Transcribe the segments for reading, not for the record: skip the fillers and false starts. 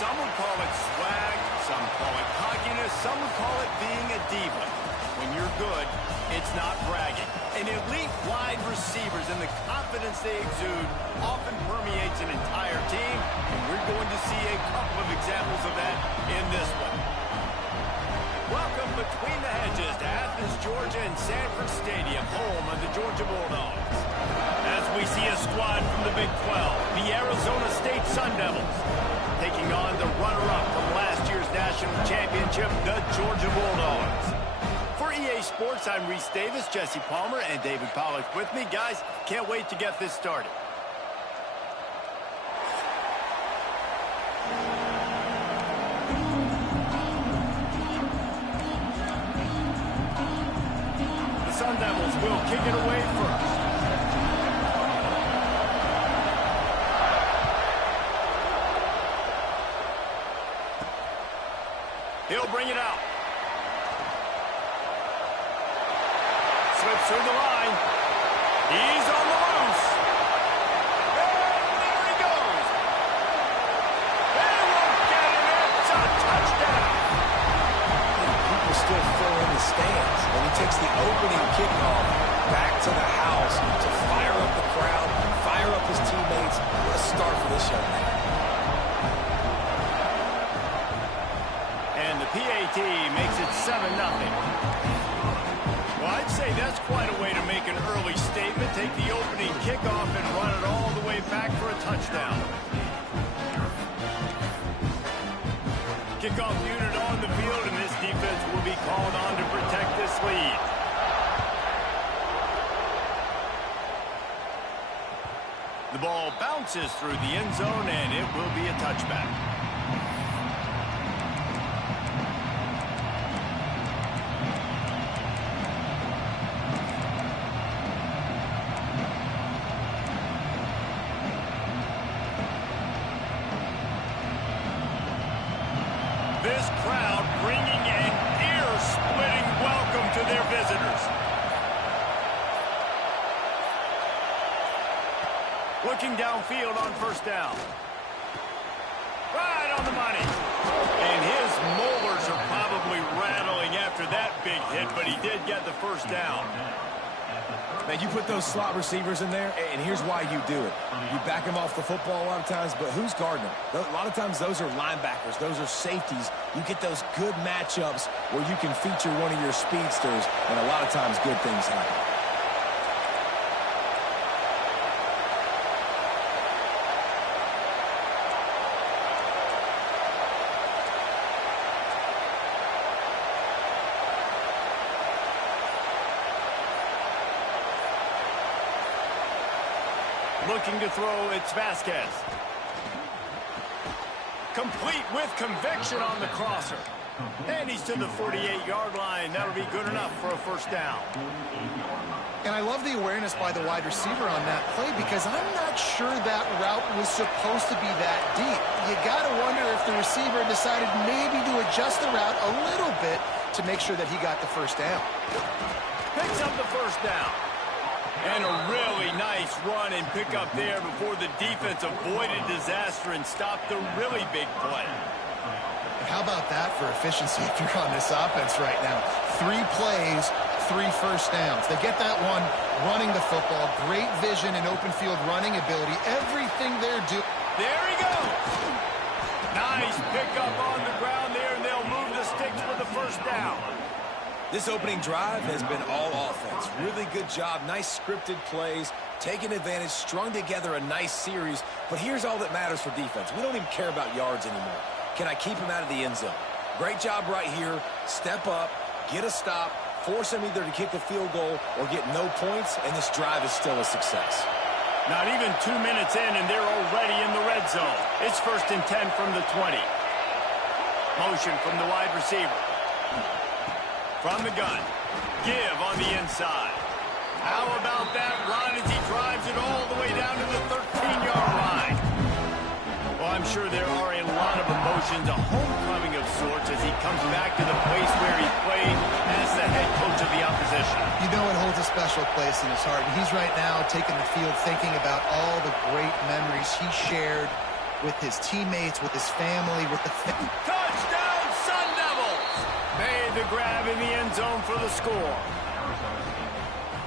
Some would call it swag, some call it cockiness, some would call it being a diva. When you're good, it's not bragging. And elite wide receivers and the confidence they exude often permeates an entire team, and we're going to see a couple of examples of that in this one. Welcome between the hedges to Athens, Georgia and Sanford Stadium, home of the Georgia Bulldogs. As we see a squad from the Big 12, the Arizona State Sun Devils, taking on the runner-up from last year's national championship, the Georgia Bulldogs. For EA Sports, I'm Reese Davis, Jesse Palmer, and David Pollack with me. Guys, can't wait to get this started. The Sun Devils will kick it away first. He'll bring it out. Slips through the line. He's on the loose. And there he goes. They won't get him. It's a touchdown. People still fill in the stands. And he takes the opening kickoff back to the house to fire up the crowd, fire up his teammates. What a start for this young man. And the PAT makes it 7-0. Well, I'd say that's quite a way to make an early statement. Take the opening kickoff and run it all the way back for a touchdown. Kickoff unit on the field, and this defense will be called on to protect this lead. The ball bounces through the end zone, and it will be a touchback. This crowd bringing an ear-splitting welcome to their visitors. Looking downfield on first down. Right on the money. And his molars are probably rattling after that big hit, but he did get the first down. Man, you put those slot receivers in there, and here's why you do it. You back them off the football a lot of times, but who's guarding them? A lot of times those are linebackers. Those are safeties. You get those good matchups where you can feature one of your speedsters, and a lot of times good things happen. Looking to throw, it's Vasquez. Complete with conviction on the crosser. And he's to the 48-yard line. That'll be good enough for a first down. And I love the awareness by the wide receiver on that play because I'm not sure that route was supposed to be that deep. You got to wonder if the receiver decided maybe to adjust the route a little bit to make sure that he got the first down. Picks up the first down. And a really nice run and pick up there before the defense avoided disaster and stopped the really big play. How about that for efficiency if you're on this offense right now? 3 plays, 3 first downs. They get that one running the football. Great vision and open field running ability. Everything they're doing. There he goes. Nice pickup on the ground there, and they'll move the sticks for the first down. This opening drive has been all offense. Really good job. Nice scripted plays. Taking advantage. Strung together a nice series. But here's all that matters for defense. We don't even care about yards anymore. Can I keep him out of the end zone? Great job right here. Step up. Get a stop. Force him either to kick a field goal or get no points. And this drive is still a success. Not even 2 minutes in, and they're already in the red zone. It's 1st and 10 from the 20. Motion from the wide receiver. From the gun. Give on the inside. How about that run as he drives it all the way down to the 13-yard line? Well, I'm sure there are a lot of emotions, a homecoming of sorts as he comes back to the place where he played as the head coach of the opposition. You know it holds a special place in his heart. And he's right now taking the field thinking about all the great memories he shared with his teammates, with his family, with the Touchdown, Sun Devils! Made the grab in the end zone for the score.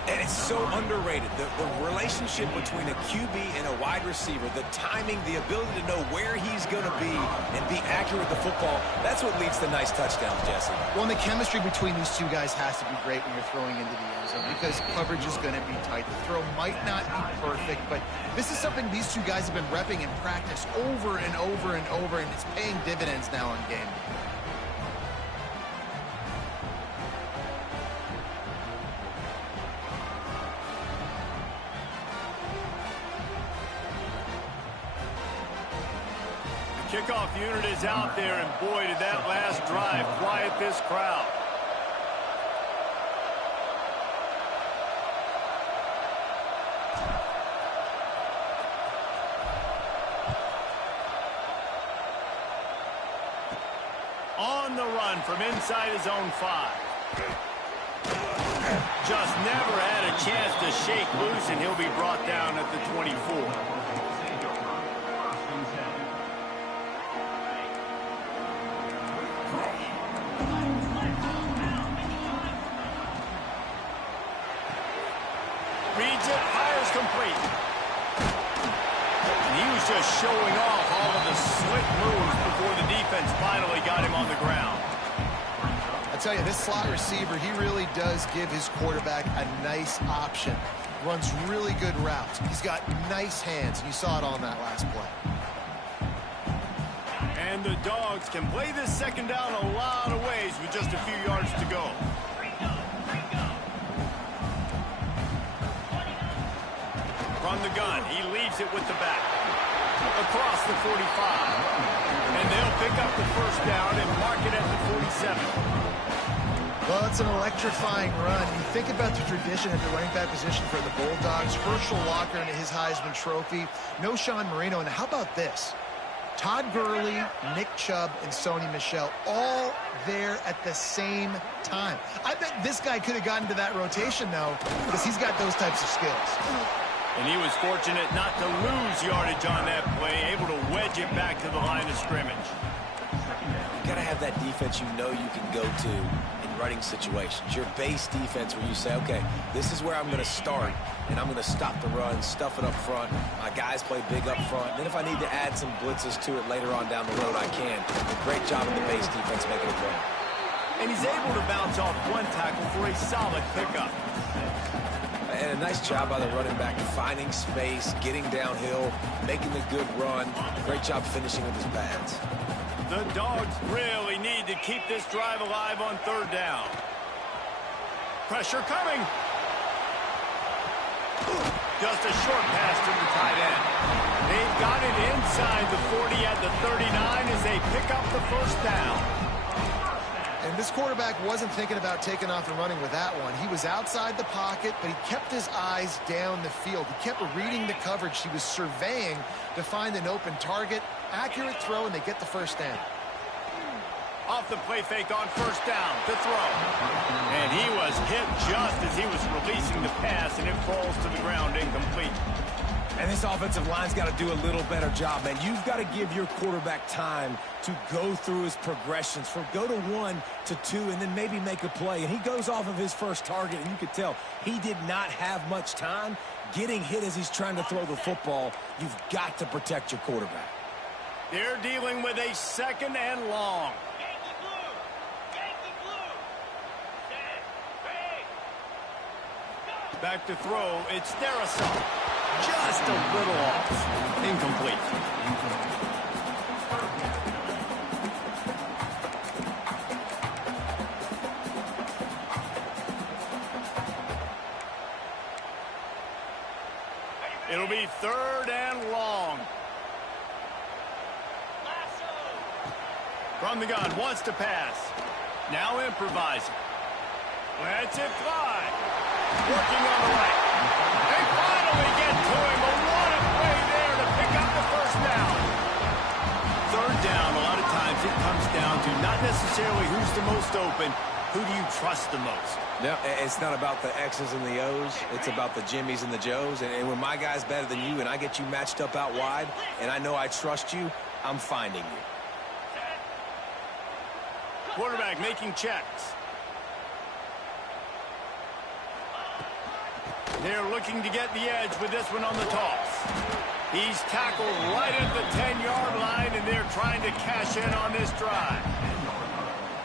And it's so underrated. The relationship between a QB and a wide receiver, the timing, the ability to know where he's going to be and be accurate with the football, that's what leads to nice touchdowns, Jesse. Well, and the chemistry between these two guys has to be great when you're throwing into the end zone because coverage is going to be tight. The throw might not be perfect, but this is something these two guys have been repping in practice over and over and over, and it's paying dividends now in game. Kickoff unit is out there, and boy, did that last drive quiet this crowd. On the run from inside his own 5. Just never had a chance to shake loose, and he'll be brought down at the 24. Reads it, fires complete. And he was just showing off all of the slick moves before the defense finally got him on the ground. I tell you, this slot receiver, he really does give his quarterback a nice option. Runs really good routes. He's got nice hands, and you saw it on that last play. And the Dogs can play this second down a lot of ways with just a few yards to go. From the gun, he leaves it with the back. Across the 45. And they'll pick up the first down and mark it at the 47. Well, it's an electrifying run. You think about the tradition at the running back position for the Bulldogs. Herschel Walker and his Heisman Trophy. No Sean Marino. And how about this? Todd Gurley, Nick Chubb, and Sony Michel all there at the same time. I bet this guy could have gotten to that rotation, though, because he's got those types of skills. And he was fortunate not to lose yardage on that play, able to wedge it back to the line of scrimmage. You got to have that defense you know you can go to in running situations. Your base defense where you say, okay, this is where I'm going to start, and I'm going to stop the run, stuff it up front. My guys play big up front. And then if I need to add some blitzes to it later on down the road, I can. A great job in the base defense making a play. And he's able to bounce off one tackle for a solid pickup. And a nice job by the running back, finding space, getting downhill, making the good run. Great job finishing with his pads. The Dogs really need to keep this drive alive on third down. Pressure coming. Just a short pass to the tight end. They've got it inside the 40 at the 39 as they pick up the first down. And this quarterback wasn't thinking about taking off and running with that one. He was outside the pocket, but he kept his eyes down the field. He kept reading the coverage. He was surveying to find an open target. Accurate throw, and they get the first down. Off the play fake on first down to throw. And he was hit just as he was releasing the pass, and it falls to the ground incomplete. And this offensive line's got to do a little better job, man. You've got to give your quarterback time to go through his progressions, from go to 1 to 2, and then maybe make a play. And he goes off of his first target, and you could tell he did not have much time getting hit as he's trying to throw the football. You've got to protect your quarterback. They're dealing with a second and long. Back to throw, it's Darrisaw. Just a little off. Incomplete. It'll be third and long. From the gun, wants to pass. Now improvising. Lets it fly. Working on the right. They finally get to him, but what a play there to pick up the first down. Third down, a lot of times it comes down to not necessarily who's the most open, who do you trust the most? Yeah, it's not about the X's and the O's. It's about the Jimmies and the Joes. And when my guy's better than you and I get you matched up out wide and I know I trust you, I'm finding you. Quarterback making checks. They're looking to get the edge with this one on the toss. He's tackled right at the 10-yard line, and they're trying to cash in on this drive.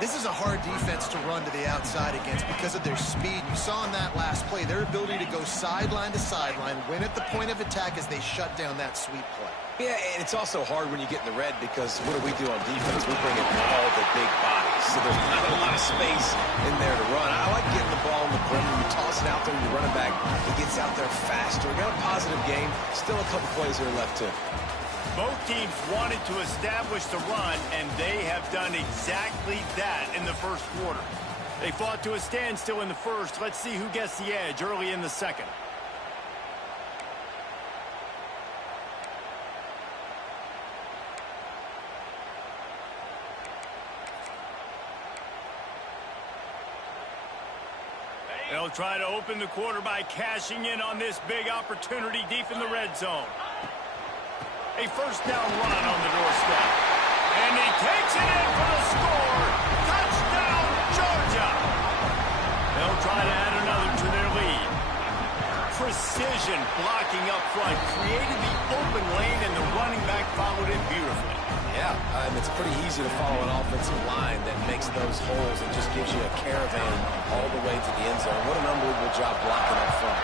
This is a hard defense to run to the outside against because of their speed. You saw in that last play their ability to go sideline to sideline, win at the point of attack as they shut down that sweep play. Yeah, and it's also hard when you get in the red because what do we do on defense? We bring in all the big bodies, so there's not a lot of space in there to run. I like getting the ball in the perimeter. You toss it out there, you run it back. He gets out there faster. Got a positive game. Still a couple plays here left too. Both teams wanted to establish the run, and they have done exactly that in the first quarter. They fought to a standstill in the first. Let's see who gets the edge early in the second. They'll try to open the quarter by cashing in on this big opportunity deep in the red zone. A first down run on the doorstep. And he takes it in for the score. Touchdown, Georgia. They'll try to add another to their lead. Precision blocking up front created the open lane, and the running back followed it beautifully. Yeah, it's pretty easy to follow an offensive line that makes those holes and just gives you a caravan all the way to the end zone. What an unbelievable job blocking up front.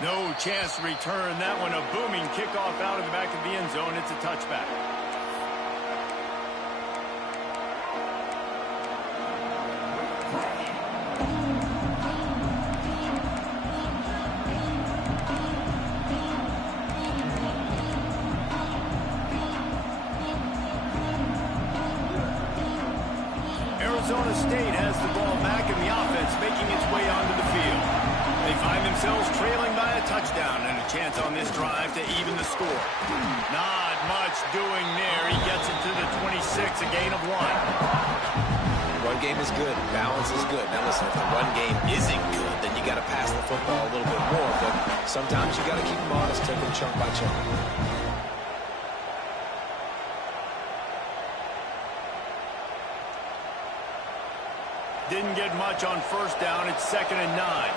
No chance to return that one. A booming kickoff out of the back of the end zone. It's a touchback. Arizona State has the ball back in the offense, making its way onto the field. They find themselves trailing by a touchdown and a chance on this drive to even the score. Not much doing there. He gets it to the 26, a gain of 1. Run game is good. Balance is good. Now listen, if the run game isn't good, then you got to pass the football a little bit more. But sometimes you got to keep them honest, take them chunk by chunk. Didn't get much on first down. It's 2nd and 9.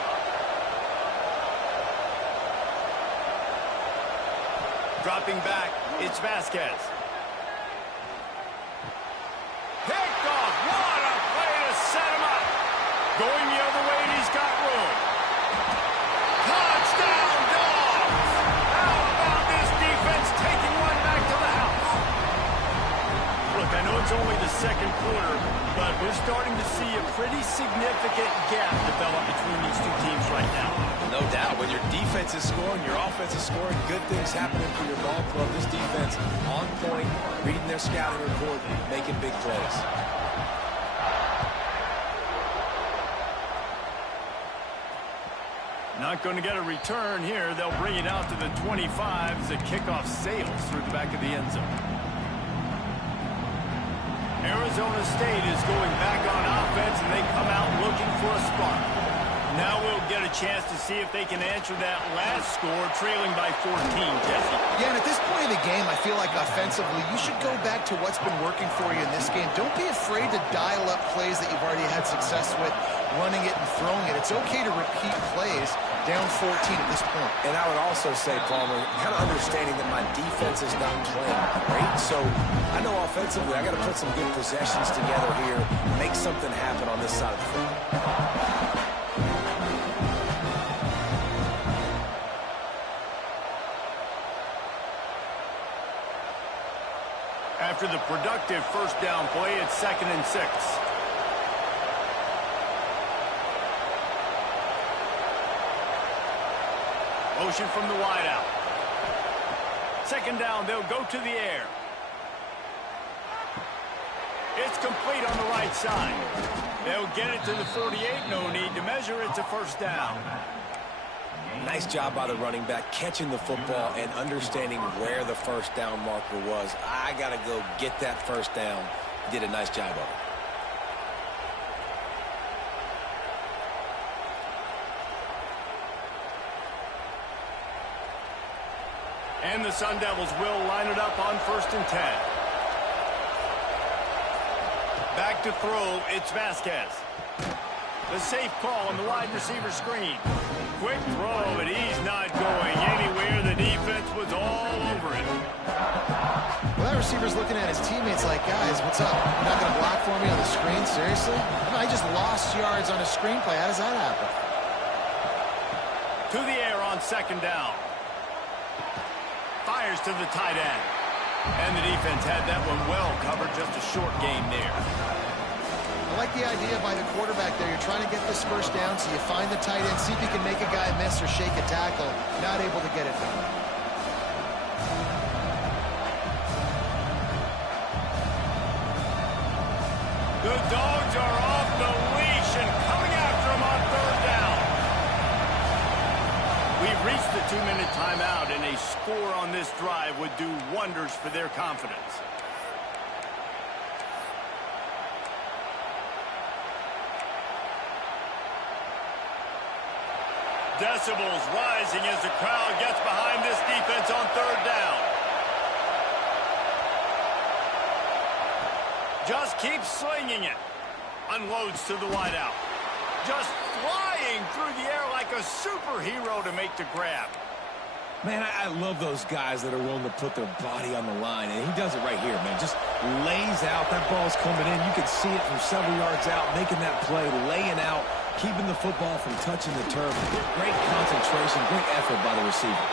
Dropping back, it's Vasquez. Picked off. What a play to set him up. Going the other way, and he's got room. Touchdown, Dogs. How about this defense taking one back to the house? Look, I know it's only the second quarter, but we're starting to see a pretty significant gap develop between these two teams right now. No doubt. When your defense is scoring, your offense is scoring, good things happening for your ball club. This defense on point, reading their scouting report, making big plays. Not going to get a return here. They'll bring it out to the 25 as the kickoff sails through the back of the end zone. Arizona State is going back on offense, and they come out looking for a spark. Now we'll get a chance to see if they can answer that last score, trailing by 14, Jesse. Yeah, and at this point of the game, I feel like offensively, you should go back to what's been working for you in this game. Don't be afraid to dial up plays that you've already had success with, running it and throwing it. It's okay to repeat plays down 14 at this point. And I would also say, Palmer, kind of understanding that my defense is not playing great. So I know offensively I got to put some good possessions together here, make something happen on this side of the field. After the productive first down play, it's 2nd and 6. Motion from the wideout. 2nd down, they'll go to the air. It's complete on the right side. They'll get it to the 48. No need to measure. It's a first down. Nice job by the running back, catching the football and understanding where the first down marker was. I got to go get that first down He did a nice job of it. And the Sun Devils will line it up on 1st and 10. Back to throw, it's Vasquez. The safe call on the wide receiver screen. Quick throw, but he's not going anywhere. The defense was all over it. Well, that receiver's looking at his teammates like, guys, what's up? You're not going to block for me on the screen? Seriously? I just lost yards on a screenplay. How does that happen? To the air on 2nd down. Fires to the tight end. And the defense had that one well covered. Just a short game there. I like the idea by the quarterback there. You're trying to get this first down, so you find the tight end, see if you can make a guy miss or shake a tackle. Not able to get it done. The Dogs are off the leash and coming after him on 3rd down. We've reached the 2-minute timeout, and a score on this drive would do wonders for their confidence. Decibels rising as the crowd gets behind this defense on 3rd down. Just keeps slinging it. Unloads to the wideout. Just flying through the air like a superhero to make the grab. Man, I love those guys that are willing to put their body on the line, and he does it right here, man. Just lays out. That ball's coming in. You can see it from several yards out, making that play, laying out, keeping the football from touching the turf. Great concentration, great effort by the receiver.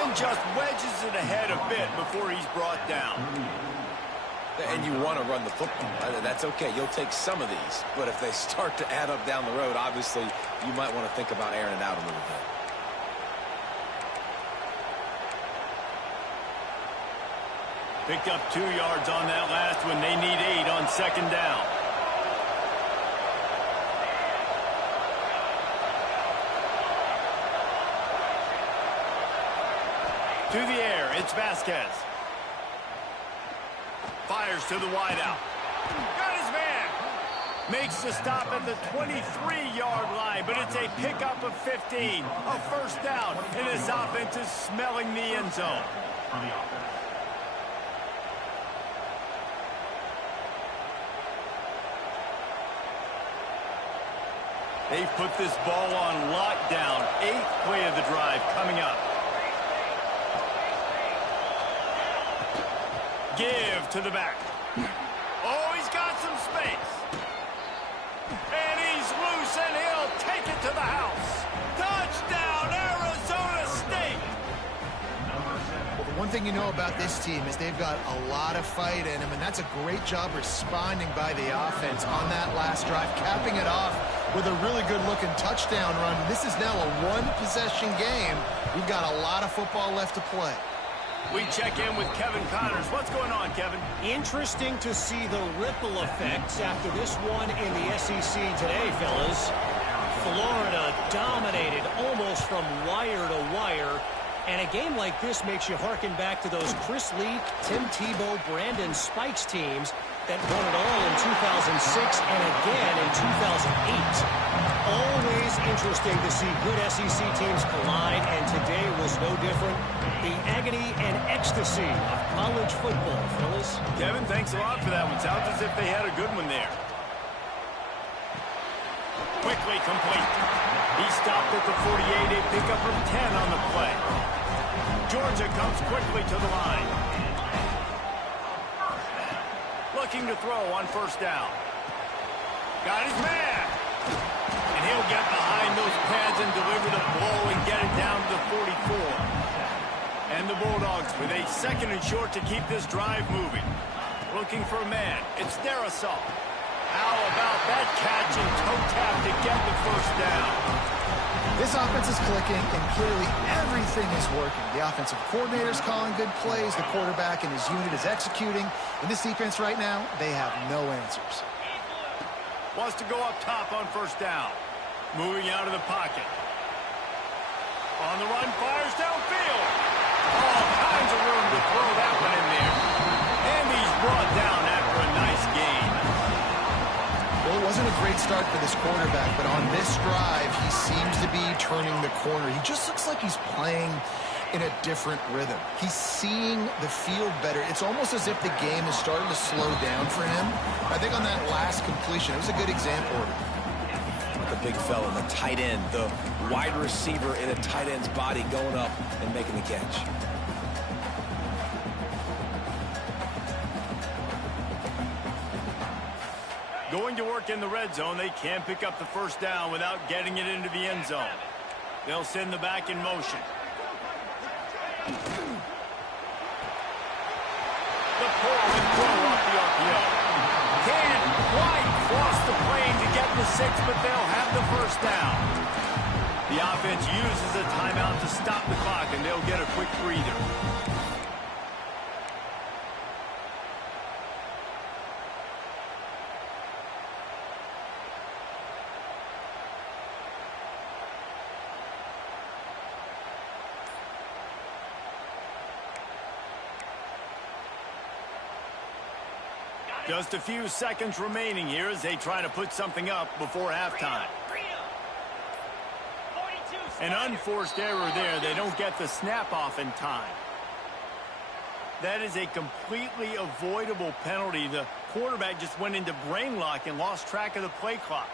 And just wedges it ahead a bit before he's brought down. And you want to run the football. That's okay. You'll take some of these. But if they start to add up down the road, obviously, you might want to think about airing it out a little bit. Picked up 2 yards on that last one. They need 8 on 2nd down. To the air, it's Vasquez. Fires to the wideout. Got his man. Makes the stop at the 23-yard line, but it's a pickup of 15. A 1st down, and his offense is smelling the end zone. They've put this ball on lockdown. 8th play of the drive coming up. Give to the back. Oh, he's got some space. And he's loose, and he'll take it to the house. Touchdown, Arizona State. Well, the one thing you know about this team is they've got a lot of fight in them, and that's a great job responding by the offense on that last drive, capping it off with a really good-looking touchdown run. This is now a one-possession game. We've got a lot of football left to play. We check in with Kevin Connors. What's going on, Kevin? Interesting to see the ripple effects after this one in the SEC today, fellas. Florida dominated almost from wire to wire. And a game like this makes you harken back to those Chris Leak, Tim Tebow, Brandon Spikes teams that won it all in 2006 and again in 2008. Always interesting to see good SEC teams collide, and today was no different. The agony and ecstasy of college football, fellas. Kevin, thanks a lot for that one. Sounds as if they had a good one there. Quickly complete. He stopped at the 48, a pickup of 10 on the play. Georgia comes quickly to the line. Looking to throw on 1st down. Got his man. And he'll get behind those pads and deliver the blow and get it down to the 44. And the Bulldogs with a 2nd and short to keep this drive moving. Looking for a man. It's Darrisaw. How about that catch and toe tap to get the 1st down? This offense is clicking, and clearly everything is working. The offensive coordinator's calling good plays. The quarterback and his unit is executing. In this defense right now, they have no answers. Wants to go up top on 1st down. Moving out of the pocket. On the run, fires downfield. All kinds of room to throw that one in there. And he's brought down after a nice great start for this quarterback, but on this drive, he seems to be turning the corner. He just looks like he's playing in a different rhythm. He's seeing the field better. It's almost as if the game is starting to slow down for him. I think on that last completion, it was a good example of it. The big fella, the tight end, the wide receiver in a tight end's body going up and making the catch. Going to work in the red zone, they can't pick up the first down without getting it into the end zone. They'll send the back in motion. The pull and throw off the RPO. Can't quite cross the plane to get the 6, but they'll have the first down. The offense uses a timeout to stop the clock, and they'll get a quick breather. Just a few seconds remaining here as they try to put something up before halftime. An unforced error there. They don't get the snap off in time. That is a completely avoidable penalty. The quarterback just went into brain lock and lost track of the play clock.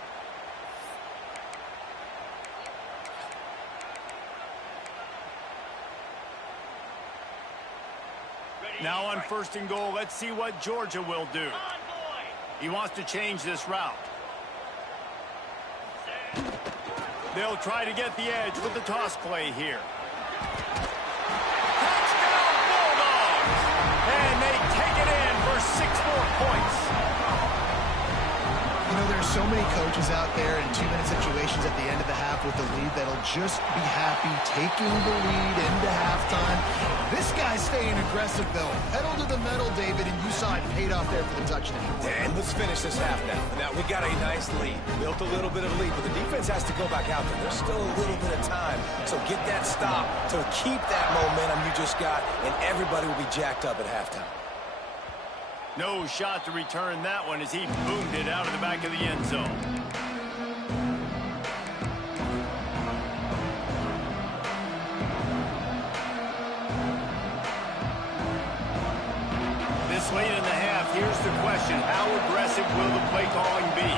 Now on 1st and goal, let's see what Georgia will do. He wants to change this route. They'll try to get the edge with the toss play here. Touchdown Bulldogs! And they take it in for 6 more points. You know, there's so many coaches out there in 2-minute situations at the end of the half with the lead that'll just be happy taking the lead into halftime. This guy's staying aggressive, though. Pedal to the metal, David, and you saw it paid off there for the touchdown. And let's finish this half now. Now, we got a nice lead. Built a little bit of lead, but the defense has to go back out there. There's still a little bit of time. So get that stop to keep that momentum you just got, and everybody will be jacked up at halftime. No shot to return that one as he boomed it out of the back of the end zone. This late in the half, here's the question. How aggressive will the play calling be?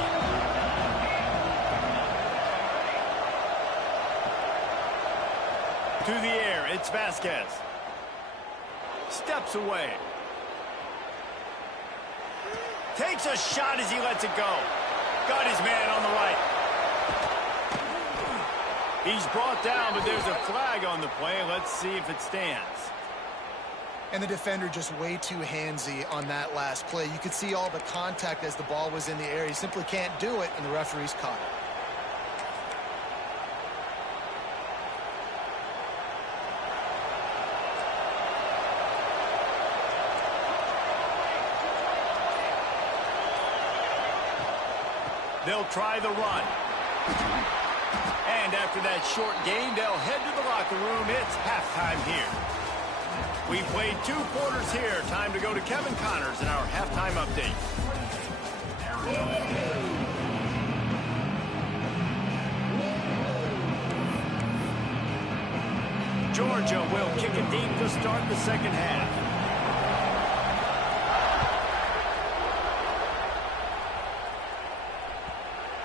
To the air, it's Vasquez. Steps away. Takes a shot as he lets it go. Got his man on the right. He's brought down, but there's a flag on the play. Let's see if it stands. And the defender just way too handsy on that last play. You could see all the contact as the ball was in the air. He simply can't do it, and the referee's caught it. They'll try the run. And after that short gain, they'll head to the locker room. It's halftime here. We played 2 quarters here. Time to go to Kevin Connors in our halftime update. Georgia will kick it deep to start the second half.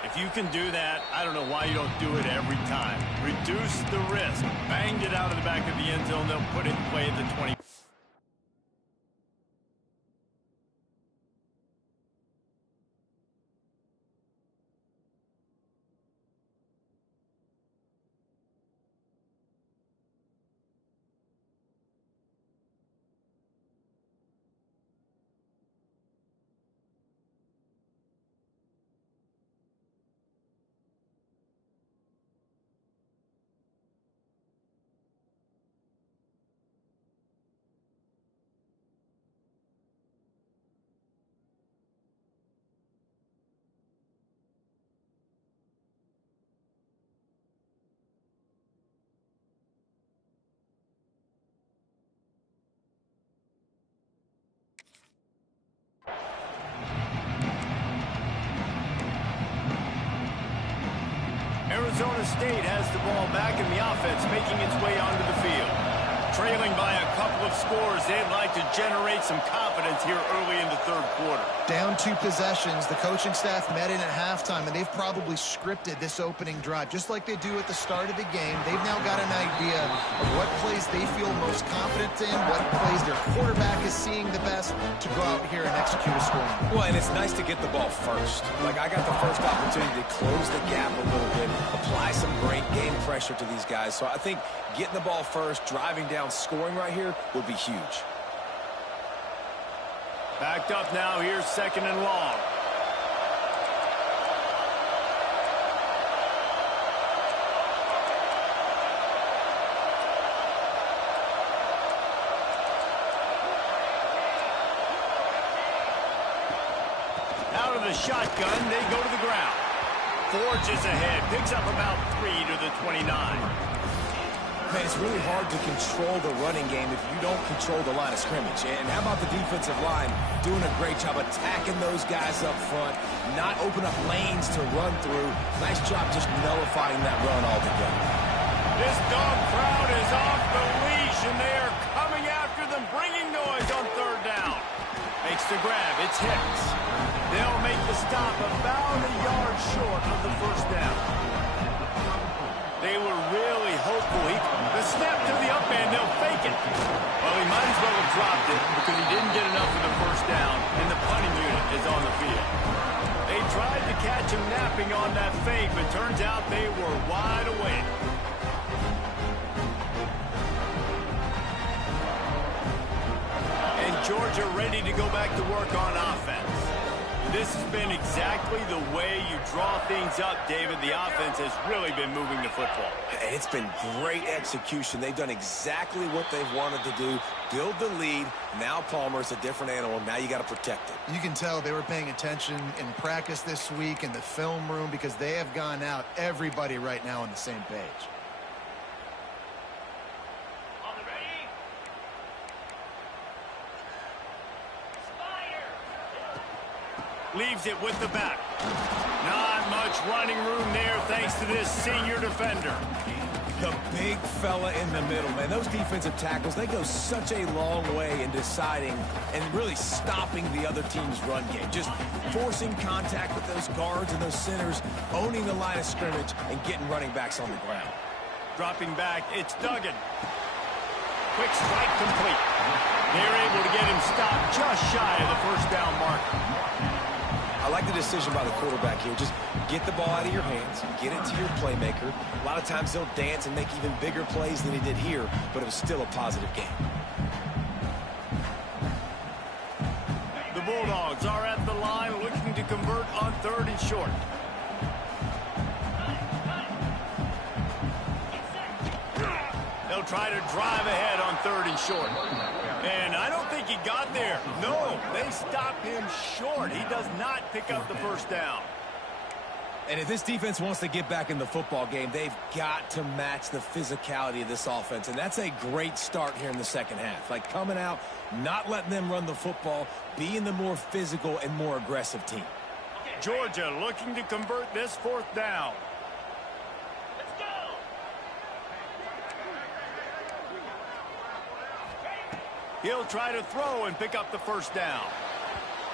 If you can do that, I don't know why you don't do it every time. Reduce the risk. Banged it out of the back of the end zone. They'll put it in play at the 20. Arizona State has the ball back in the offense, making its way onto the field. Trailing by a couple of scores, they'd like to generate some confidence here early in the third quarter. Down 2 possessions. The coaching staff met in at halftime, and they've probably scripted this opening drive, just like they do at the start of the game. They've now got an idea of what plays they feel most confident in, what plays their quarterback is seeing the best to go out here and execute a score. Well, and it's nice to get the ball first. Like, I got the first opportunity to close the gap a little bit, apply some great game pressure to these guys. So I think getting the ball first, driving down, scoring right here would be huge. Backed up now, here's 2nd and long. Out of the shotgun, they go to the ground. Forges ahead, picks up about 3 to the 29. Man, it's really hard to control the running game if you don't control the line of scrimmage. And how about the defensive line doing a great job attacking those guys up front, not open up lanes to run through. Nice job just nullifying that run altogether. This dog crowd is off the leash, and they are coming after them, bringing noise on 3rd down. Makes the grab, it's Hicks. They'll make the stop about a yard short of the 1st down. They were really hopeful. The snap to the up man, they'll fake it. Well, he might as well have dropped it because he didn't get enough for the 1st down, and the punting unit is on the field. They tried to catch him napping on that fake, but turns out they were wide awake. And Georgia ready to go back to work on offense. This has been exactly the way you draw things up, David. The offense has really been moving the football. It's been great execution. They've done exactly what they've wanted to do. Build the lead. Now Palmer's a different animal. Now you got to protect it. You can tell they were paying attention in practice this week in the film room because they have gone out, everybody right now on the same page. Leaves it with the back. Not much running room there thanks to this senior defender. The big fella in the middle, man. Those defensive tackles, they go such a long way in deciding and really stopping the other team's run game. Just forcing contact with those guards and those centers, owning the line of scrimmage, and getting running backs on the ground. Dropping back, it's Duggan. Quick strike complete. They're able to get him stopped just shy of the 1st down marker. I like the decision by the quarterback here. Just get the ball out of your hands, get it to your playmaker. A lot of times they'll dance and make even bigger plays than he did here, but it was still a positive game. The Bulldogs are at the line looking to convert on 3rd and short. They'll try to drive ahead on 3rd and short. And I don't think he got there. No, they stop him short. He does not pick up the 1st down. And if this defense wants to get back in the football game, they've got to match the physicality of this offense. And that's a great start here in the 2nd half. Like coming out, not letting them run the football, being the more physical and more aggressive team. Georgia looking to convert this 4th down. He'll try to throw and pick up the 1st down.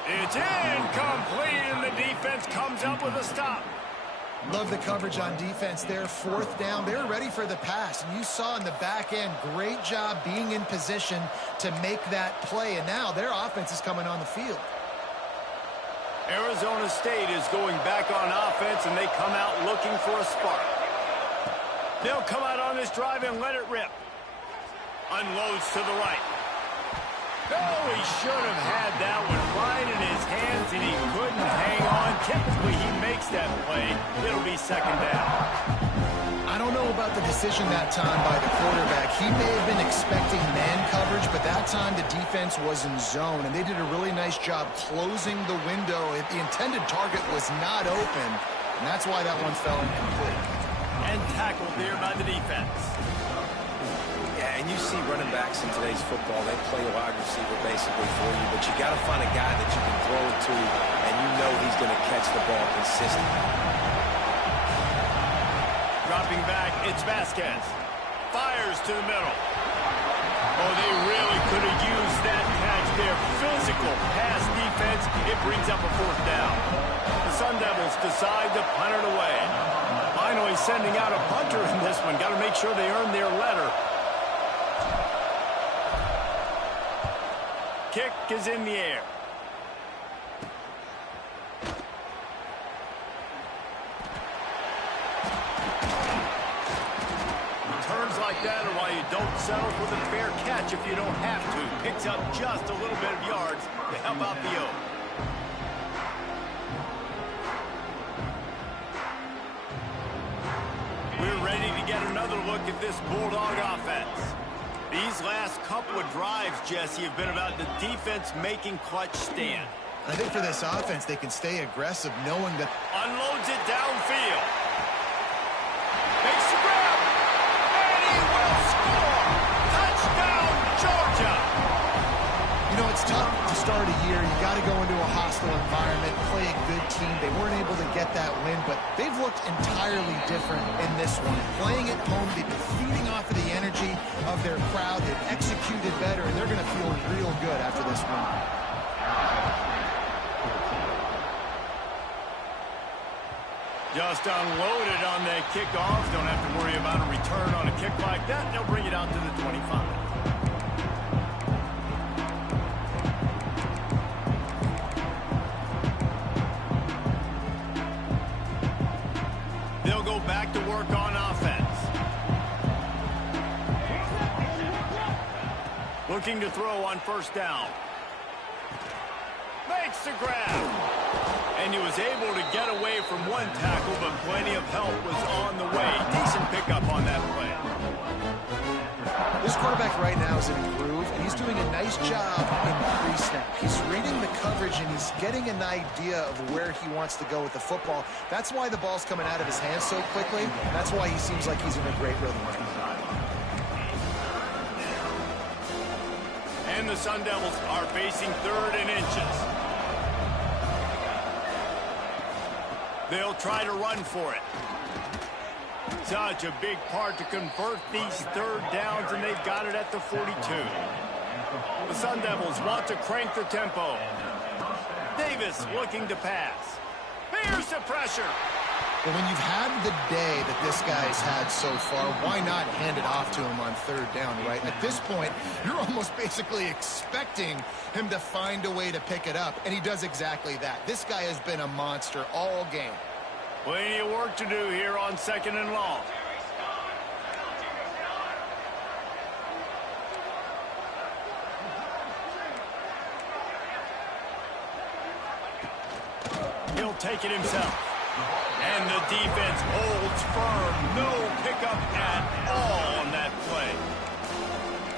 It's incomplete, and the defense comes up with a stop. Love the coverage on defense there. 4th down. They're ready for the pass. And you saw in the back end, great job being in position to make that play. And now their offense is coming on the field. Arizona State is going back on offense, and they come out looking for a spark. They'll come out on this drive and let it rip. Unloads to the right. Oh, he should have had that one right in his hands, and he couldn't hang on. Typically, he makes that play. It'll be 2nd down. I don't know about the decision that time by the quarterback. He may have been expecting man coverage, but that time the defense was in zone, and they did a really nice job closing the window. The intended target was not open, and that's why that one fell incomplete. And tackled there by the defense. Yeah, and you see running backs in today's football, they play a wide receiver basically for you, but you got to find a guy that you can throw it to, and you know he's going to catch the ball consistently. Dropping back, it's Vasquez. Fires to the middle. Oh, they really could have used that catch there. Physical pass defense. It brings up a fourth down. The Sun Devils decide to punt it away. Finally sending out a punter in this one. Got to make sure they earn their letter. Kick is in the air. Turns like that are why you don't settle for the fair catch if you don't have to. Picks up just a little bit of yards to help out the O. We're ready to get another look at this Bulldog offense. These last couple of drives, Jesse, have been about the defense making clutch stand. I think for this offense, they can stay aggressive knowing that... Unloads it downfield. Makes the grab. And he will score. Touchdown, Georgia. You know, it's tough to start a year. You got to go into a hostile environment, play a good team. They weren't able to get that win, but they've looked entirely different in this one. Playing at home, they've been feeding off of the energy of their crowd. They've executed better, and they're going to feel real good after this win. Just unloaded on that kickoff. Don't have to worry about a return on a kick like that. They'll bring it out to the 25. They'll go back to work on offense. Looking to throw on first down. Makes the grab. And he was able to get away from one tackle, but plenty of help was on the way. Decent pickup on that play. This quarterback right now is in a groove, and he's doing a nice job in pre-snap. He's reading the coverage, and he's getting an idea of where he wants to go with the football. That's why the ball's coming out of his hands so quickly. That's why he seems like he's in a great rhythm right now. And the Sun Devils are facing 3rd and inches. They'll try to run for it. Such a big part to convert these 3rd downs, and they've got it at the 42. The Sun Devils want to crank the tempo. Davis looking to pass. Here's the pressure. But when you've had the day that this guy's had so far, why not hand it off to him on 3rd down, right? At this point, you're almost basically expecting him to find a way to pick it up, and he does exactly that. This guy has been a monster all game. Plenty of work to do here on 2nd and long. He'll take it himself. And the defense holds firm. No pickup at all on that play.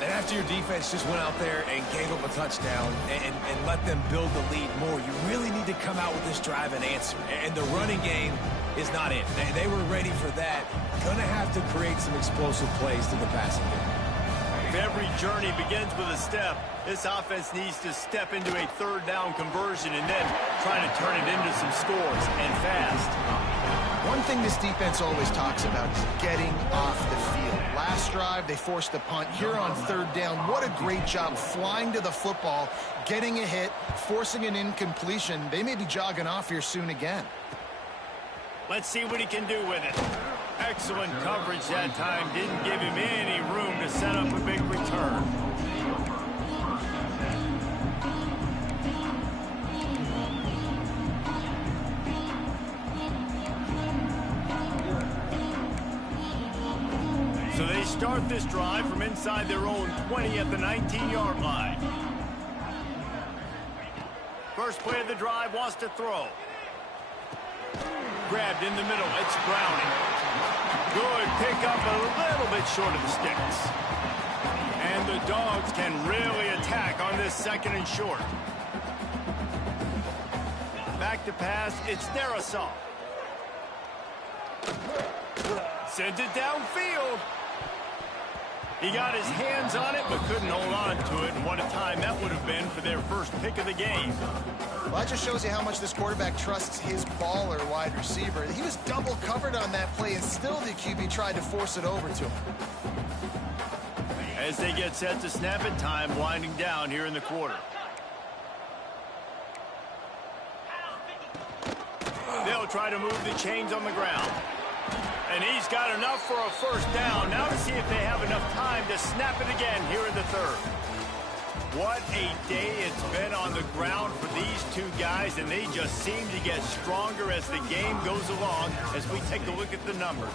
And after your defense just went out there and gave up a touchdown and let them build the lead more, you really need to come out with this drive and answer. And the running game is not it. They were ready for that. Going to have to create some explosive plays to the passing game. If every journey begins with a step, this offense needs to step into a 3rd down conversion and then try to turn it into some scores, and fast. One thing this defense always talks about is getting off the field. Last drive, they forced a punt. Here on 3rd down, what a great job flying to the football, getting a hit, forcing an incompletion. They may be jogging off here soon again. Let's see what he can do with it. Excellent coverage that time. Didn't give him any room to set up a big return. So they start this drive from inside their own 20 at the 19-yard line. First play of the drive, wants to throw. Grabbed in the middle, it's Browning. Good pickup, a little bit short of the sticks. And the Dogs can really attack on this 2nd and short. Back to pass, it's Darrisaw. Sends it downfield. He got his hands on it, but couldn't hold on to it. And what a time that would have been for their first pick of the game. Well, that just shows you how much this quarterback trusts his baller wide receiver. He was double covered on that play, and still the QB tried to force it over to him. As they get set to snap it, time winding down here in the quarter. They'll try to move the chains on the ground. And he's got enough for a first down. Now to see if they have enough time to snap it again here in the third. What a day it's been on the ground for these two guys, and they just seem to get stronger as the game goes along as we take a look at the numbers.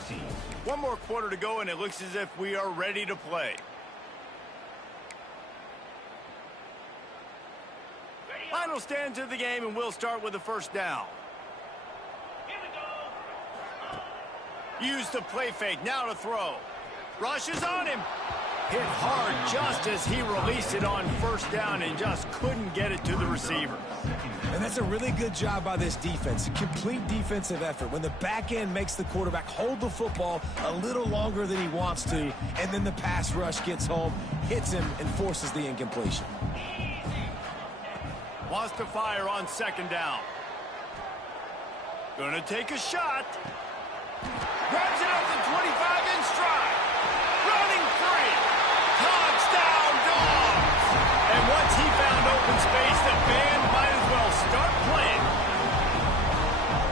One more quarter to go, and it looks as if we are ready to play. Final stands of the game, and we'll start with the first down. Use the play fake, now to throw. Rush is on him. Hit hard just as he released it on first down and just couldn't get it to the receiver. And that's a really good job by this defense. A complete defensive effort. When the back end makes the quarterback hold the football a little longer than he wants to, and then the pass rush gets home, hits him, and forces the incompletion. Wants to fire on second down. Gonna take a shot. Grabs it up to 25 in stride. Running free. Touchdown, Dogs! And once he found open space, the band might as well start playing.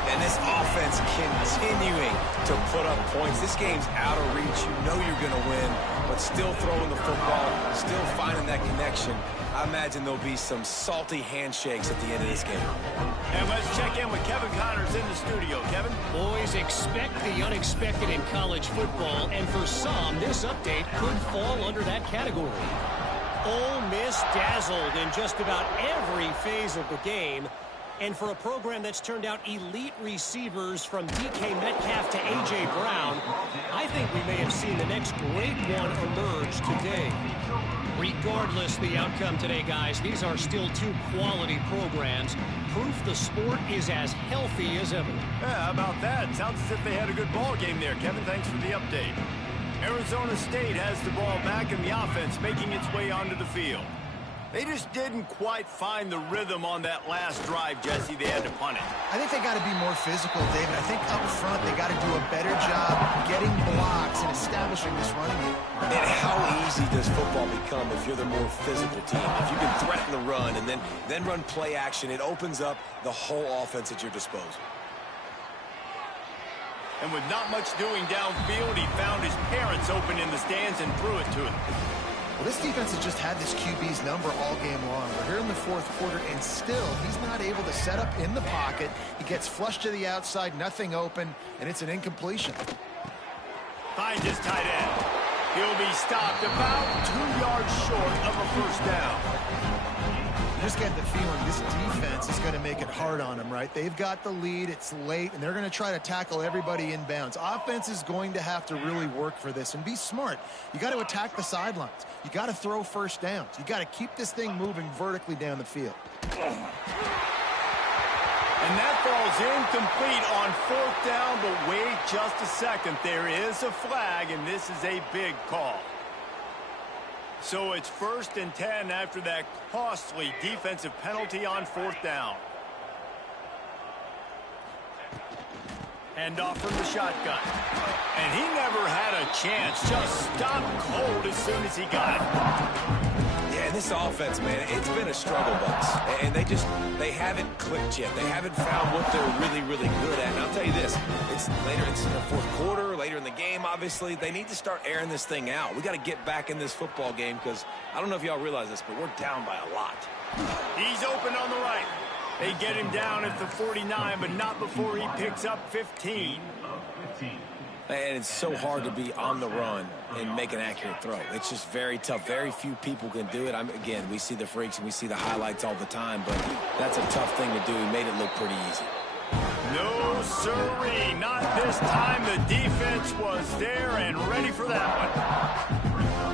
And this offense continuing to put up points. This game's out of reach. You know you're going to win, but still throwing the football, still finding that connection. I imagine there'll be some salty handshakes at the end of this game. And let's check in with Kevin Connors in the studio. Kevin? Boys, expect the unexpected in college football, and for some, this update could fall under that category. Ole Miss dazzled in just about every phase of the game. And for a program that's turned out elite receivers from DK Metcalf to A.J. Brown, I think we may have seen the next great one emerge today. Regardless the outcome today, guys, these are still two quality programs. Proof the sport is as healthy as ever. Yeah, how about that? Sounds as if they had a good ball game there. Kevin, thanks for the update. Arizona State has the ball back in the offense, making its way onto the field. They just didn't quite find the rhythm on that last drive, Jesse. They had to punt it. I think they got to be more physical, David. I think up front they got to do a better job getting blocks and establishing this running game. And how easy does football become if you're the more physical team? If you can threaten the run and then run play action, it opens up the whole offense at your disposal. And with not much doing downfield, he found his parents open in the stands and threw it to him. Well, this defense has just had this QB's number all game long. We're here in the fourth quarter, and still he's not able to set up in the pocket. He gets flushed to the outside, nothing open, and it's an incompletion. Finds his tight end. He'll be stopped about 2 yards short of a first down. You just get the feeling this defense is going to make it hard on them, right? They've got the lead, it's late, and they're going to try to tackle everybody inbounds. Offense is going to have to really work for this and be smart. You got to attack the sidelines. You got to throw first downs. You got to keep this thing moving vertically down the field. And that falls incomplete on fourth down, but wait just a second. There is a flag, and this is a big call. So it's 1st and 10 after that costly defensive penalty on fourth down. Hand off from the shotgun. And he never had a chance. Just stopped cold as soon as he got it. Yeah, and this offense, man, it's been a struggle bus. And they haven't clicked yet. They haven't found what they're really, really good at. And I'll tell you this, it's in the fourth quarter, later in the game, obviously. They need to start airing this thing out. We got to get back in this football game because I don't know if y'all realize this, but we're down by a lot. He's open on the right. They get him down at the 49, but not before he picks up 15. And it's so hard to be on the run and make an accurate throw. It's just very tough. Very few people can do it. Again, we see the freaks and we see the highlights all the time, but that's a tough thing to do. He made it look pretty easy. No, sirree. Not this time. The defense was there and ready for that one.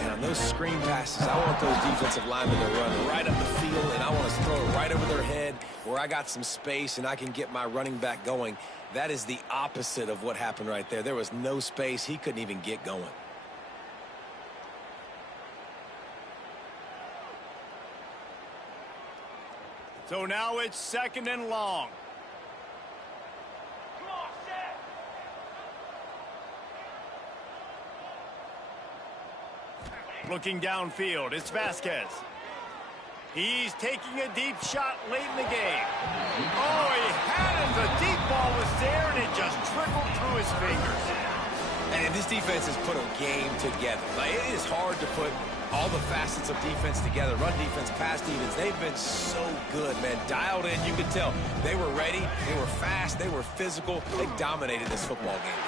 And on those screen passes, I want those defensive linemen to run right up the field, and I want to throw it right over their head where I got some space and I can get my running back going. That is the opposite of what happened right there. There was no space. He couldn't even get going. So now it's 2nd and long. Looking downfield, it's Vasquez. He's taking a deep shot late in the game. Oh, he had it. The deep ball was there, and it just trickled through his fingers. And this defense has put a game together. Like, it is hard to put all the facets of defense together. Run defense, pass defense. They've been so good, man. Dialed in, you can tell. They were ready. They were fast. They were physical. They dominated this football game.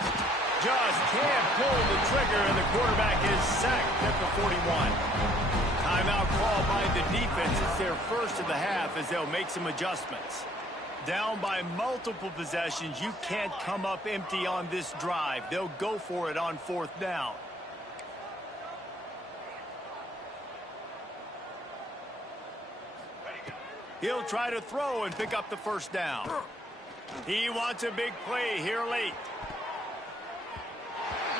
Just can't pull the trigger, and the quarterback is sacked at the 41. Timeout call by the defense. It's their first of the half as they'll make some adjustments. Down by multiple possessions, you can't come up empty on this drive. They'll go for it on 4th down. He'll try to throw and pick up the 1st down. He wants a big play here late.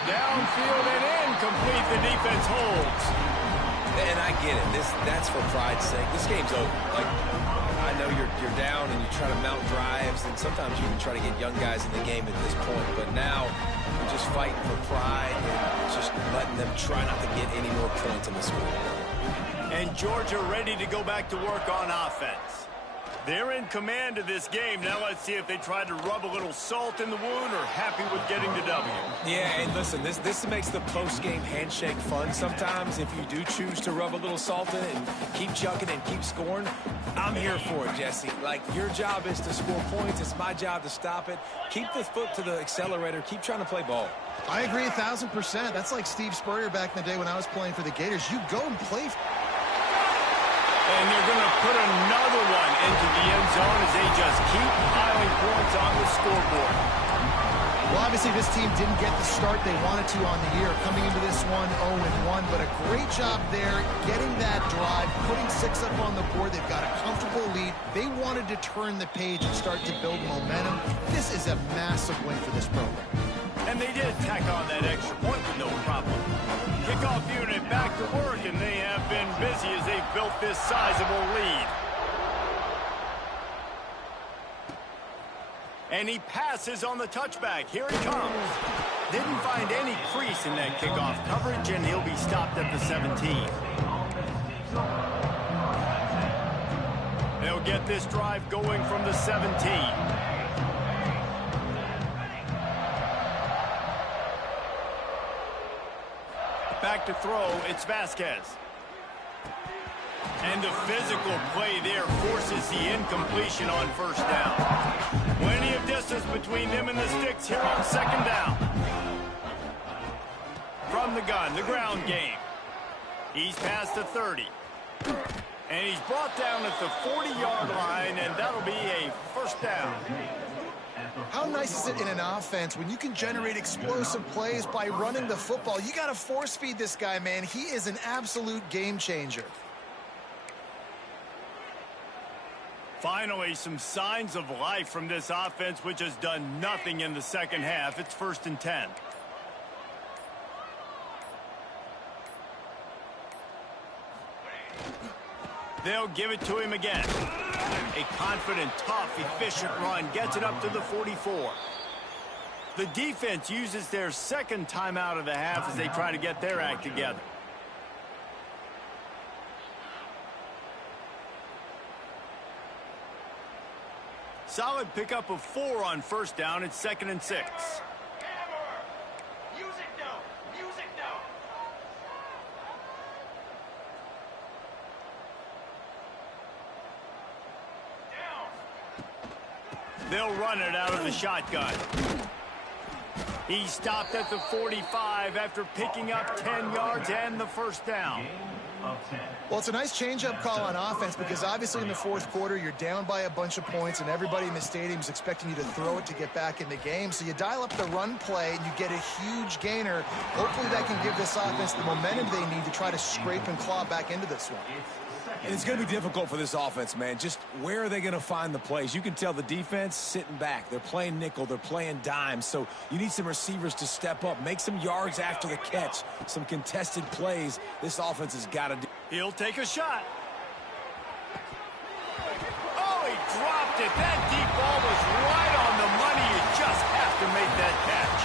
Downfield and incomplete. The defense holds. And I get it. That's for pride's sake. This game's over. Like, I know you're down and you try to mount drives, and sometimes you can try to get young guys in the game at this point. But now we're just fighting for pride and just letting them try not to get any more points in the scoreboard. And Georgia ready to go back to work on offense. They're in command of this game. Now let's see if they try to rub a little salt in the wound or happy with getting the W. Yeah, and listen, this makes the post-game handshake fun sometimes. If you do choose to rub a little salt in it and keep chucking and keep scoring, I'm here for it, Jesse. Like, your job is to score points. It's my job to stop it. Keep the foot to the accelerator. Keep trying to play ball. I agree 1,000%. That's like Steve Spurrier back in the day when I was playing for the Gators. You go and play. And they're going to put another one into the end zone as they just keep piling points on the scoreboard. Well, obviously this team didn't get the start they wanted to on the year, coming into this one 0-1, but a great job there getting that drive, putting 6 up on the board. They've got a comfortable lead. They wanted to turn the page and start to build momentum. This is a massive win for this program. And they did tack on that extra point with no problem. Kickoff unit back to work, and they have been busy as they've built this sizable lead. And he passes on the touchback. Here he comes. Didn't find any crease in that kickoff coverage, and he'll be stopped at the 17. They'll get this drive going from the 17. Back to throw, it's Vasquez. And the physical play there forces the incompletion on 1st down. Plenty of distance between them and the sticks here on 2nd down. From the gun, the ground game. He's past the 30. And he's brought down at the 40-yard line, and that'll be a 1st down. How nice is it in an offense when you can generate explosive plays by running the football? You got to force feed this guy, man. He is an absolute game changer. Finally, some signs of life from this offense, which has done nothing in the 2nd half. It's 1st and 10. They'll give it to him again. A confident, tough, efficient run gets it up to the 44. The defense uses their 2nd timeout of the half as they try to get their act together. Solid pickup of 4 on 1st down. It's 2nd and 6. They'll run it out of the shotgun. He stopped at the 45 after picking up 10 yards and the 1st down. Well, it's a nice change-up call on offense because obviously in the 4th quarter, you're down by a bunch of points and everybody in the stadium is expecting you to throw it to get back in the game. So you dial up the run play and you get a huge gainer. Hopefully that can give this offense the momentum they need to try to scrape and claw back into this one. And it's going to be difficult for this offense, man. Just where are they going to find the plays? You can tell the defense sitting back. They're playing nickel. They're playing dime. So you need some receivers to step up, make some yards after the catch, some contested plays. This offense has got to do. He'll take a shot. Oh, dropped it. That deep ball was right on the money. You just have to make that catch.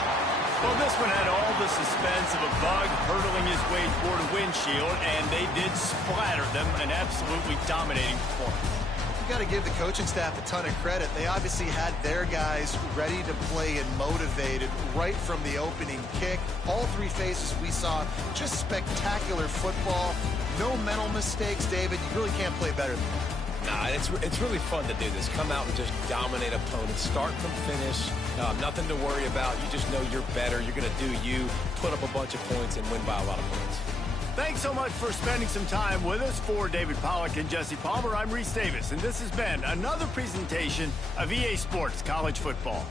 Well, this one had all the suspense of a bug hurtling his way toward a windshield, and they did splatter them. An absolutely dominating performance. You got to give the coaching staff a ton of credit. They obviously had their guys ready to play and motivated right from the opening kick. All three phases we saw, just spectacular football. No mental mistakes, David. You really can't play better than that. Nah, it's really fun to do this. Come out and just dominate opponents, start from finish. Nothing to worry about. You just know you're better. You're going to do you, put up a bunch of points, and win by a lot of points. Thanks so much for spending some time with us. For David Pollack and Jesse Palmer, I'm Reese Davis, and this has been another presentation of EA Sports College Football.